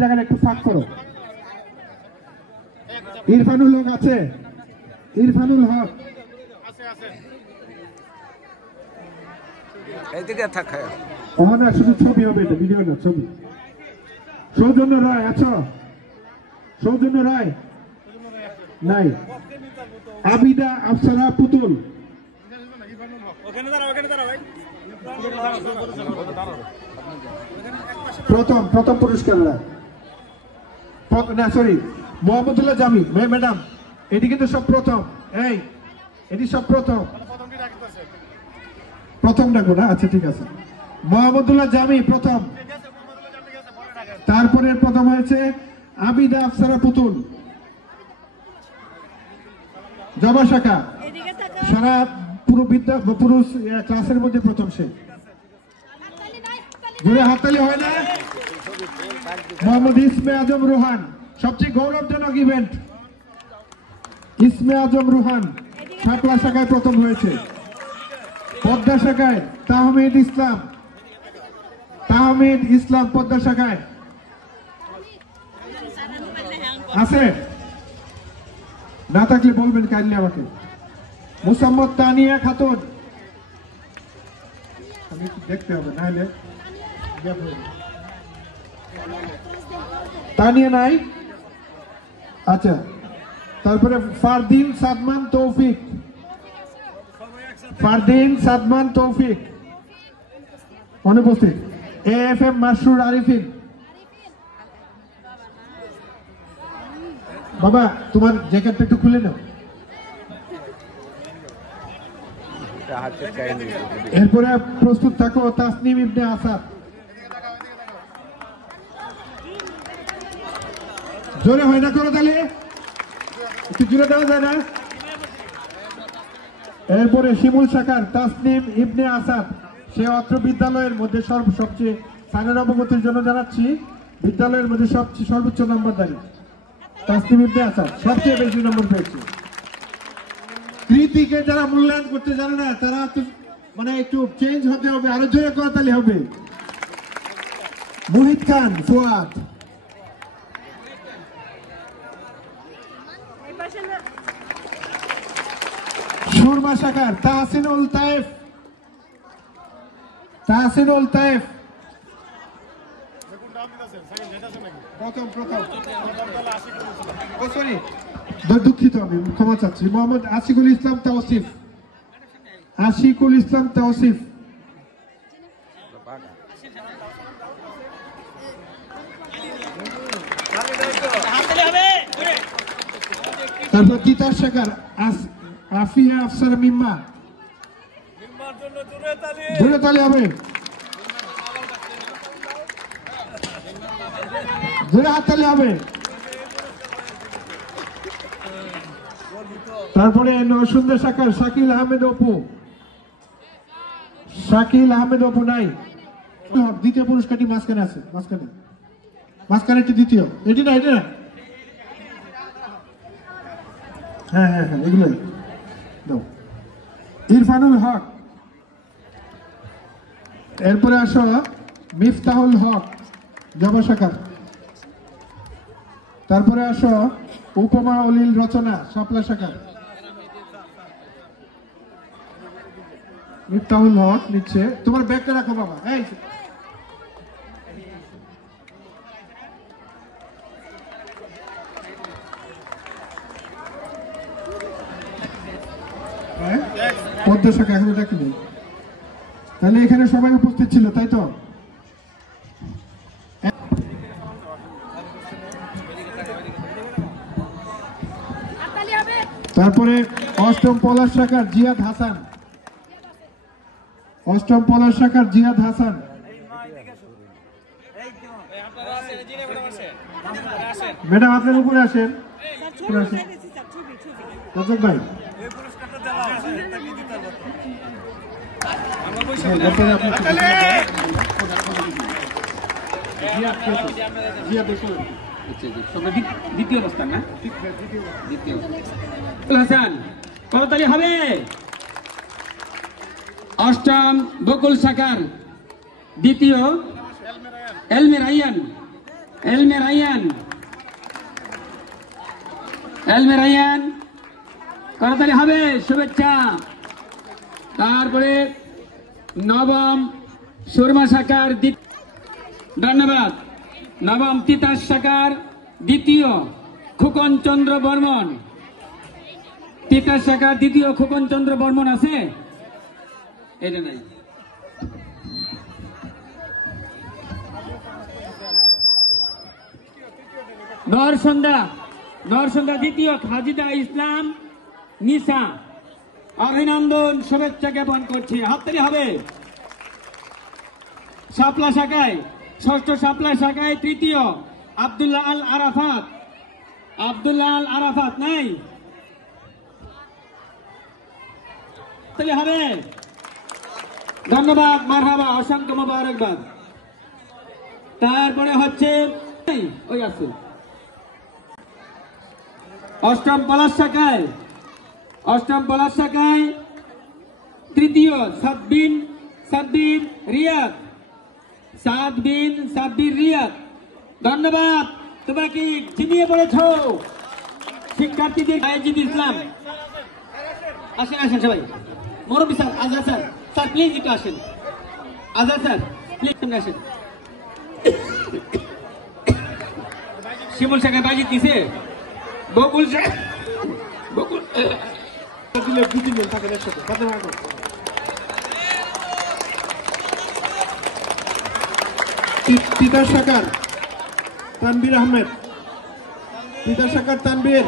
জায়গায় একটু ফাঁক করো। ইরফানুল হক আছে? ইরফানুল হক না, শুধু ছবি হবে, এটা ভিডিও না, ছবি। সৌজন্য রায় আছো? সৌজন্য রায় নাই। আবিদা আফসারা পুতুল, প্রথম পুরস্কার না, সরি, মোহাম্মদুল্লাহ জামি ম্যাডাম, এটি কিন্তু সব প্রথম। এটি সব প্রথম ডাকবো না? আচ্ছা ঠিক আছে। মোহাম্মদুল্লাহ জামি প্রথম, তারপরে প্রথম হয়েছে আবিদা আফসারা পুতুল, জবা শাখা, সারা পুরো পুরুষ ক্লাসের মধ্যে প্রথম। সে জোরে হাততালি হয় না? মোহাম্মদ ইসমে আজম রুহান, সবচেয়ে গৌরবজনক ইভেন্ট। ইসমে আজম রুহান শাপলা শাখায় প্রথম হয়েছে। পদ্মা শাখায় তাহমিদ ইসলাম পদ্মা শাখায় আছে? না থাকলে বলবেন কাইন্ডলি আমাকে। মুসাম্মদ তানিয়া খাতুন, আমি দেখতে হবে না হলে। তানিয়া নাই? আচ্ছা, তারপরে ফারদিন সাদমান তৌফিক অনুপস্থিত। AFM মাসরুর আরিফিন, বাবা তোমার জ্যাকেটটা একটু খুলে নাও। এরপরে প্রস্তুত থাকো তাসনিম ইবনে আসাদ। জোরে হয় না করো তাহলে, একটু জোরে দেওয়া যায় না? এরপরে শিমুল শাখার তাসনিম ইবনে আসাদ, সে অত্র বিদ্যালয়ের মধ্যে সবচেয়ে স্থানের অবগতির জন্য জানাচ্ছি, বিদ্যালয়ের মধ্যে সবচেয়ে সর্বোচ্চ নম্বরদারি তাসনিম ইবনে আসাদ, সবচেয়ে বেশি নম্বর পেয়েছে। কৃতিকে যারা মূল্যায়ন করতে জানে না, তারা মানে একটু চেঞ্জ হতে হবে, আরো জোরে করতালি হবে। মুহিত খান ফুয়াদ, সুরমা শাখার তাহসিনুল তায়েফ, দুঃখিত, আমি ক্ষমা চাচ্ছি। মোহাম্মদ আশিকুল ইসলাম তাওসিফ, তারপর তিতাস শাখার আফিয়া আফসার মিম্মা, জোরে তালি হবে, জোরে হাততালি হবে। তারপরে নরসুন্দর শাখার শাকিল আহমেদ অপু নাই। দ্বিতীয় পুরস্কারটি মাঝখানে আছে, মাঝখানে দ্বিতীয়, এটি না হ্যাঁ, এগুলোই দাও। ইরফানুল হক, এরপরে আসো মিফতাহুল হক জবা শাখার, তারপরে আসো উপমা অলিল রচনা শাপলা শাখার। মিফতাহুল হক নিচ্ছে, তোমার ব্যাগটা রাখো বাবা। পদ্মা শাখা এখন ডাকি নেই, তাহলে এখানে সবাই উপস্থিত ছিল, তাই তো? তারপরে অষ্টম পলাশ শাখার জিয়াদ হাসান, ম্যাডাম আপনার উপরে আসেন, ভাই দ্বিতীয় অবস্থান না, দ্বিতীয় হাসান করতালি হবে। অষ্টম বকুল শাখার দ্বিতীয় এলমে রায়ান, এলমে রায়ান করতালি হবে, শুভেচ্ছা। তারপরে নবম সুরমা শাখার ধন্যবাদ। নবম তিতাস শাখার দ্বিতীয় খোকন চন্দ্র বর্মন, তিতাস শাখার দ্বিতীয় খোকন চন্দ্র বর্মন আছে? এটা নাই। নরসন্ধ্যা দ্বিতীয় হাজিদা ইসলাম নিসা, অভিনন্দন শুভেচ্ছা জ্ঞাপন করছি, হাততালি হবে। শাপলা শাখায় ষষ্ঠ শাপলা শাখায় তৃতীয় আব্দুল্লাহ আল আরাফাত নাই? হাততালি হবে। ধন্যবাদ, মারহাবা, অসংখ্য মোবারকবাদ। তারপরে হচ্ছে ওই আছে অষ্টম পলাশ শাখায় তৃতীয় সাব্বির রিয়াদ। ধন্যবাদ। তোমরা কি ঝিমিয়ে পড়েছ? শিক্ষার্থীদের আয়োজিত ইসলাম আসেন সবাই। মুরব্বী স্যার, আজহার স্যার প্লিজ একটু আসেন। আজহার স্যার প্লিজ আসেন। শিমুল শাখায় বাজিত দিছে, বকুল তিতাস শাখার তানবীর আহমেদ, তিতাস শাখার তানবীর